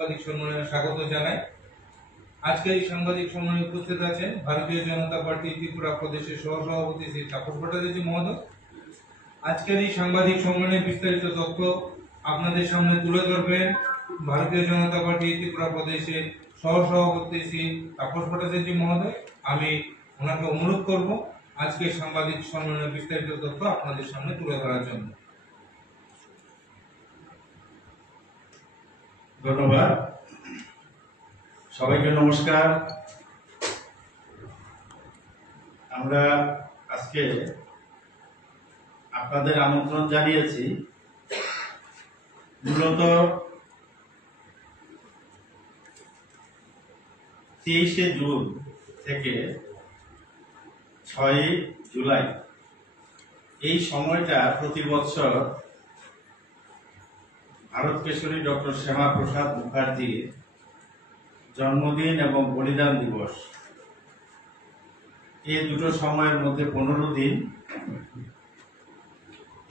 সাংবাদিক সম্মেলনে স্বাগত জানাই। আজকের এই সাংবাদিক সম্মেলনে উপস্থিত আছেন ভারতীয় জনতা পার্টি ত্রিপুরা প্রদেশের সহসভাপতি শ্রী তাপস ভট্টাচার্য মহোদয়। আজকের এই সাংবাদিক সম্মেলনে বিস্তারিত তথ্য আপনাদের সামনে তুলে ধরবেন ভারতীয় জনতা পার্টি ত্রিপুরা প্রদেশের সহসভাপতি শ্রী তাপস ভট্টাচার্য মহোদয়। আমি ওনাকে অনুরোধ করব আজকের সাংবাদিক সম্মেলনের বিস্তারিত তথ্য আপনাদের সামনে তুলে ধরার জন্য। ধন্যবাদ। সবাইকে নমস্কার। আমরা আজকে আপনাদের আমন্ত্রণ জানিয়েছি মূলত 23শে জুন থেকে 6ই জুলাই এই সময়টা প্রতি বছর ভারত কেশরী ডক্টর শ্যামা প্রসাদ মুখার্জির জন্মদিন এবং বলিদান দিবস, এই দুটো সময়ের মধ্যে 15 দিন।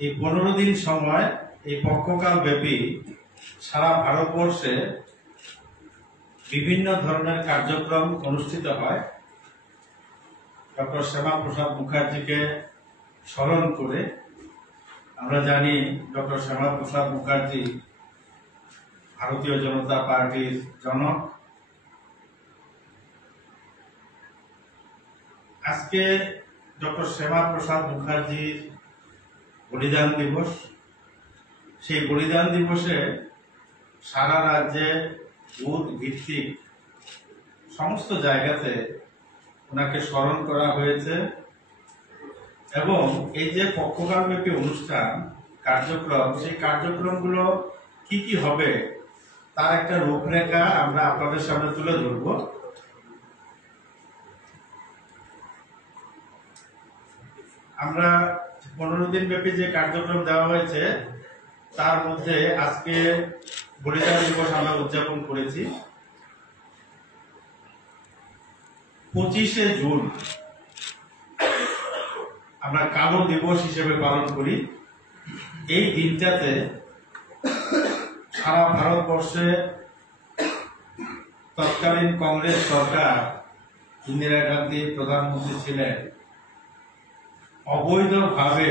এই 15 দিন সময় এই পক্ষকাল ব্যাপী সারা ভারতবর্ষে বিভিন্ন ধরনের কার্যক্রম অনুষ্ঠিত হয় ডক্টর শ্যামা প্রসাদ মুখার্জিকে স্মরণ করে। আমরা জানি ডক্টর শ্যামা প্রসাদ মুখার্জি ভারতীয় জনতা পার্টির জনক। আজকে ডক্টর শ্যামা প্রসাদ মুখার্জির বলিদান দিবস। সেই বলিদান দিবসে সারা রাজ্যে বুথ ভিত্তিক সমস্ত জায়গাতে ওনাকে স্মরণ করা হয়েছে এবং এই যে পক্ষকালব্যাপী অনুষ্ঠান কার্যক্রম, সেই কার্যক্রমগুলো কি কি হবে তার একটা রূপরেখা আমরা আপনাদের সামনে তুলে ধরব। আমরা 15 দিন ব্যাপী যে কার্যক্রম দেওয়া হয়েছে তার মধ্যে আজকে বলিদান দিবস আমরা উদযাপন করেছি। 25শে জুন আমরা কালো দিবস হিসেবে পালন করি। এই দিনটাতে সারা ভারতবর্ষে তৎকালীন কংগ্রেস সরকার, ইন্দিরা গান্ধী প্রধানমন্ত্রী ছিলেন, অবৈধভাবে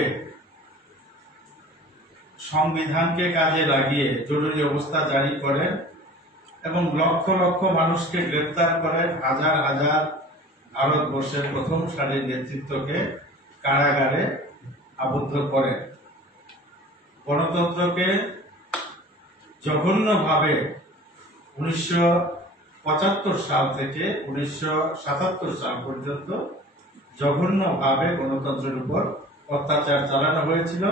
সংবিধানকে কাজে লাগিয়ে জরুরি অবস্থা জারি করেন এবং লক্ষ লক্ষ মানুষকে গ্রেপ্তার করেন। হাজার হাজার ভারতবর্ষের প্রথম সারির নেতৃত্বকে কারাগারে আবদ্ধ করেন। গণতন্ত্রকে জঘন্যভাবে 1975 সাল থেকে 1977 সাল পর্যন্ত জঘন্যভাবে গণতন্ত্রের উপর অত্যাচার চালানো হয়েছিল।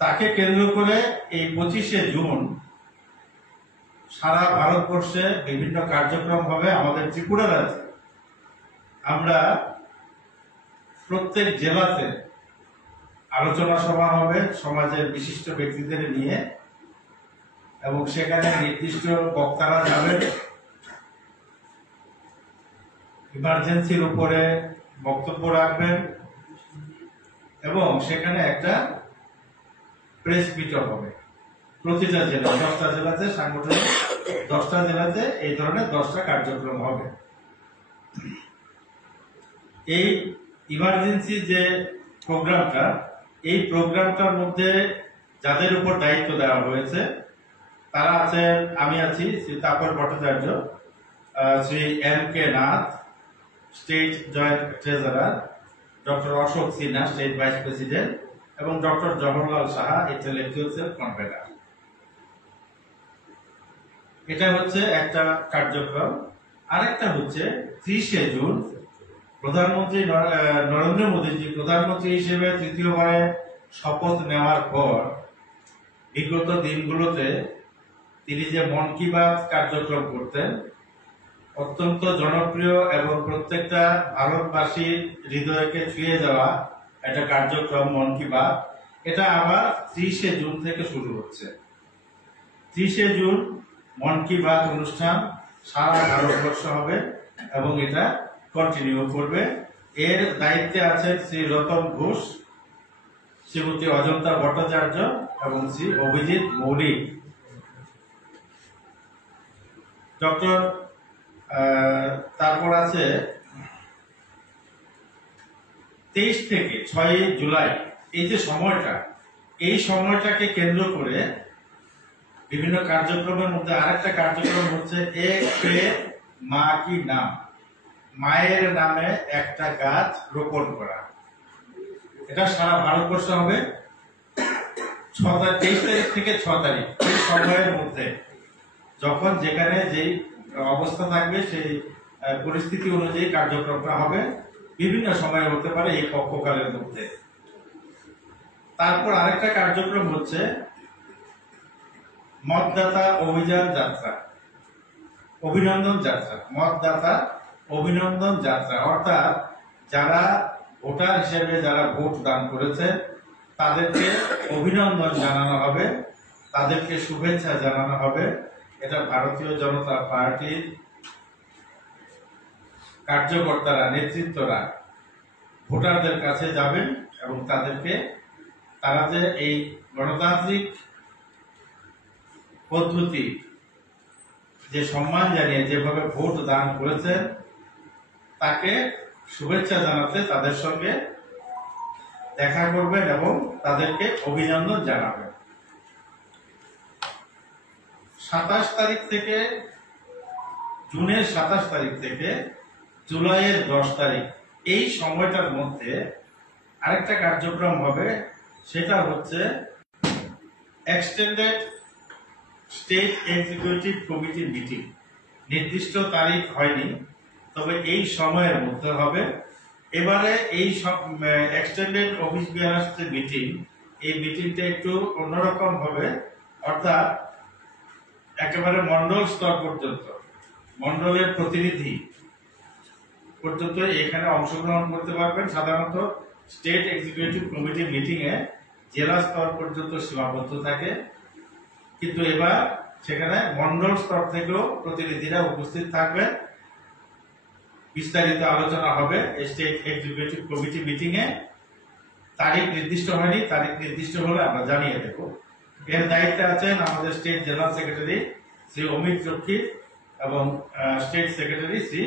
তাকে কেন্দ্র করে এই 25শে জুন সারা ভারতবর্ষে বিভিন্ন কার্যক্রম হবে। আমাদের ত্রিপুরা রাজ্যে আমরা প্রত্যেক জেলাতে আলোচনা সভা হবে সমাজের বিশিষ্ট ব্যক্তিদের নিয়ে এবং সেখানে নির্দিষ্ট বক্তারা যাবেন, ইমার্জেন্সির উপরে বক্তব্য রাখবেন এবং সেখানে একটা প্রেস মিটও হবে। প্রতিটা জেলা 10টা জেলাতে সাংগঠনিক 10টা জেলাতে এই ধরনের 10টা কার্যক্রম হবে। এই ইমার্জেন্সি যে প্রোগ্রামটা, এই প্রোগ্রামটার মধ্যে যাদের উপর দায়িত্ব দেওয়া হয়েছে তারা আছেন, আমি আছি Shri Tapas Bhattacharya, Shri M.K. Nath state joint treasurer, doctor Ashok Sinha state vice president এবং doctor Jawaharlal Saha intellectual cell convener. এটা হচ্ছে একটা কার্যক্রম। আরেকটা হচ্ছে 30শে জুন প্রধানমন্ত্রী নরেন্দ্র মোদীজি প্রধানমন্ত্রী হিসেবে তৃতীয়বারে শপথ নেওয়ার পর বিগত দিনগুলোতে তিনি যে মন কি বাত কার্যক্রম করতেন, অত্যন্ত জনপ্রিয় এবং প্রত্যেকটা ভারতবাসীর হৃদয়কে ছুঁয়ে যাওয়া একটা কার্যক্রম মন কি বাত, এটা আবার 30শে জুন থেকে শুরু হচ্ছে। 30শে জুন মন কি বাত অনুষ্ঠান সারা ভারতবর্ষ হবে এবং এটা কন্টিনিউ করবে। এর দায়িত্বে আছেন শ্রী রতন ঘোষ, শ্রীমতী অজন্তা ভট্টাচার্য এবং শ্রী অভিজিৎ মৌলিক। ডক্টর তারপর আছে 23 থেকে 6 জুলাই, এই যে সময়টা, এই সময়টাকে কেন্দ্র করে বিভিন্ন কার্যক্রমের মধ্যে আরেকটা কার্যক্রম হচ্ছে এক পে মা কি নাম, মায়ের নামে একটা গাছ রোপণ করা। এটা সারা ভারতবর্ষে হবে 23 তারিখ থেকে 6 তারিখ, এই সময়ের মধ্যে যখন যেখানে যেই অবস্থা থাকবে সেই পরিস্থিতি অনুযায়ী কার্যক্রমটা হবে, বিভিন্ন সময় হতে পারে এই পক্ষকালের মধ্যে। তারপর আরেকটা কার্যক্রম হচ্ছে মতদাতা অভিযান যাত্রা, অভিনন্দন যাত্রা। মতদাতা অভিনন্দন যাত্রা অর্থাৎ যারা ভোটার হিসেবে যারা ভোট দান করেছে তাদেরকে অভিনন্দন জানানো হবে, তাদেরকে শুভেচ্ছা জানানো হবে। এটা ভারতীয় জনতা পার্টির কার্যকর্তারা, নেতৃত্বরা ভোটারদের কাছে যাবেন এবং তাদেরকে তারা যে এই গণতান্ত্রিক পদ্ধতি যে সম্মান জানিয়ে যেভাবে ভোট দান করেছেন তাকে শুভেচ্ছা জানাতে তাদের সঙ্গে দেখা করবেন এবং তাদেরকে অভিনন্দন জানাবেন। 27 তারিখ থেকে, জুনের 27 তারিখ থেকে জুলাইয়ের 10 তারিখ, এই সময়টার মধ্যে আরেকটা কার্যক্রম হবে, সেটা হচ্ছে extended state executive committee meeting. নির্দিষ্ট তারিখ হয়নি, তবে এই সময়ের মধ্যে হবে। এবারে এই এক্সটেন্ডেড অফিস বিয়ারার্স যে মিটিং, এই মিটিংটা একটু অন্যরকম হবে, অর্থাৎ একেবারে মন্ডল স্তর পর্যন্ত, মন্ডলের প্রতিনিধি পর্যন্ত এখানে অংশগ্রহণ করতে পারবেন। সাধারণত স্টেট এক্সিকিউটিভ কমিটি মিটিং এ জেলা স্তর পর্যন্ত সীমাবদ্ধ থাকে, কিন্তু এবার সেখানে মন্ডল স্তর থেকেও প্রতিনিধিরা উপস্থিত থাকবেন। বিস্তারিত আলোচনা হবে স্টেট এক্সিকিউটিভ কমিটি মিটিং এ। তারিখ নির্দিষ্ট হয়নি, তারিখ নির্দিষ্ট হলে আমরা জানিয়ে দেব। এর দায়িত্বে আছেন আমাদের state general secretary Shri Amit Rakshit এবং স্টেট সেক্রেটারি শ্রী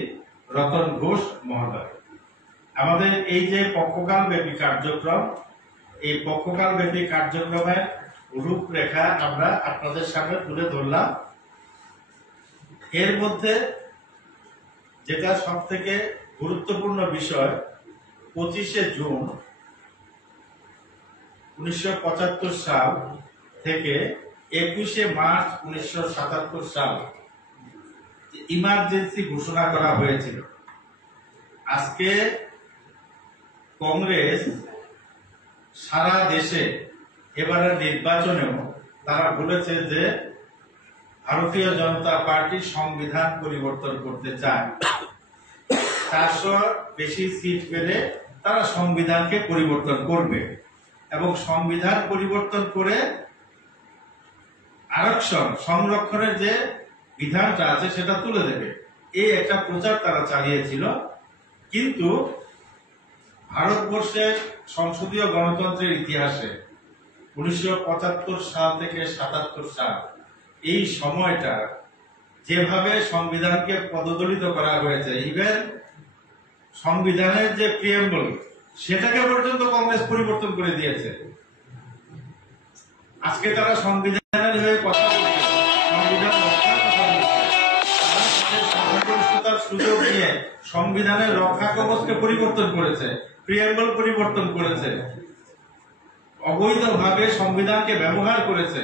রতন ঘোষ মহোদয়। আমাদের এই যে পক্ষকাল ব্যাপী কার্যক্রম, এই পক্ষকাল ব্যাপী কার্যক্রমের রূপরেখা আমরা আপনাদের সামনে তুলে ধরলাম। এর মধ্যে যেটা সব থেকে গুরুত্বপূর্ণ বিষয়, 25শে জুন 1975 সাল থেকে 21শে মার্চ 1977 সাল ইমার্জেন্সি ঘোষণা করা হয়েছিল। আজকে কংগ্রেস সারা দেশে এবারের নির্বাচনেও তারা বলেছে যে ভারতীয় জনতা পার্টি সংবিধান পরিবর্তন করতে চায়। 400 বেশি সিট পেলে তারা সংবিধানকে পরিবর্তন করবে এবং সংবিধান পরিবর্তন করে আরক্ষণ সংরক্ষণের যে বিধানটা আছে সেটা তুলে দেবে, এই একটা প্রচার তারা চালিয়েছিল। কিন্তু ভারতবর্ষের সংসদীয় গণতন্ত্রের ইতিহাসে 1975 সাল থেকে 77 সাল এই সময়টা যেভাবে সংবিধানকে পদদলিত করা হয়েছে, ইভেন সংবিধানের যে প্রিএম্বল সেটাকে পর্যন্ত কংগ্রেস পরিবর্তন করে দিয়েছে। আজকে তারা সংবিধানের হয়ে কথা বলছে, সংবিধান রক্ষার কথা বলছে, সংখ্যাগরিষ্ঠতার সুযোগ নিয়ে সংবিধানের রক্ষা কবচকে পরিবর্তন করেছে, প্রিএম্বল পরিবর্তন করেছে, অবৈধভাবে সংবিধানকে ব্যবহার করেছে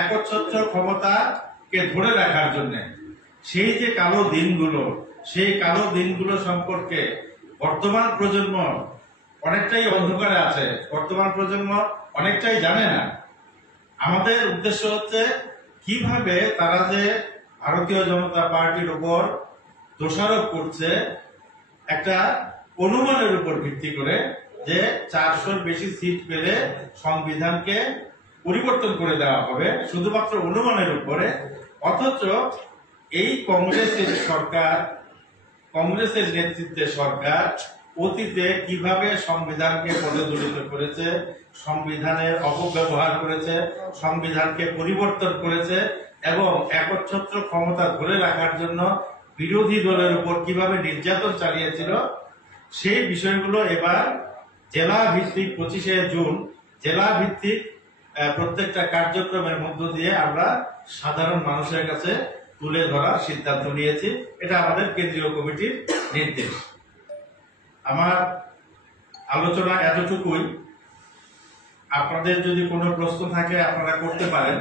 একচ্ছত্র ক্ষমতাকে ধরে রাখার জন্য। সেই যে কালো দিনগুলো, সেই কালো দিনগুলো সম্পর্কে বর্তমান প্রজন্ম অনেকটাই অন্ধকারে আছে, বর্তমান প্রজন্ম অনেকটাই জানে না। আমাদের উদ্দেশ্য হচ্ছে কিভাবে তারা যে ভারতীয় জনতা পার্টির উপর দোষারোপ করছে একটা অনুমানের উপর ভিত্তি করে, যে 400 বেশি সিট পেলে সংবিধানকে পরিবর্তন করে দেওয়া হবে শুধুমাত্র অনুমানের উপরে। অথচ এই কংগ্রেসের সরকার, কংগ্রেসের নেতৃত্বে সরকার অতীতে কিভাবে সংবিধানকে পদদলিত করেছে, সংবিধানের অপব্যবহার করেছে, সংবিধানকে পরিবর্তন করেছে, এবং একচ্ছত্র ক্ষমতা ধরে রাখার জন্য বিরোধী দলের উপর কিভাবে নির্যাতন চালিয়েছিল সেই বিষয়গুলো এবার জেলা ভিত্তিক 25শে জুন জেলা ভিত্তিক প্রত্যেকটা কার্যক্রমের মধ্য দিয়ে আমরা সাধারণ মানুষের কাছে তুলে ধরার সিদ্ধান্ত নিয়েছি। এটা আমাদের কেন্দ্রীয় কমিটির নির্দেশ। আমার আলোচনা এতটুকুই। আপনাদের যদি কোনো প্রশ্ন থাকে আপনারা করতে পারেন।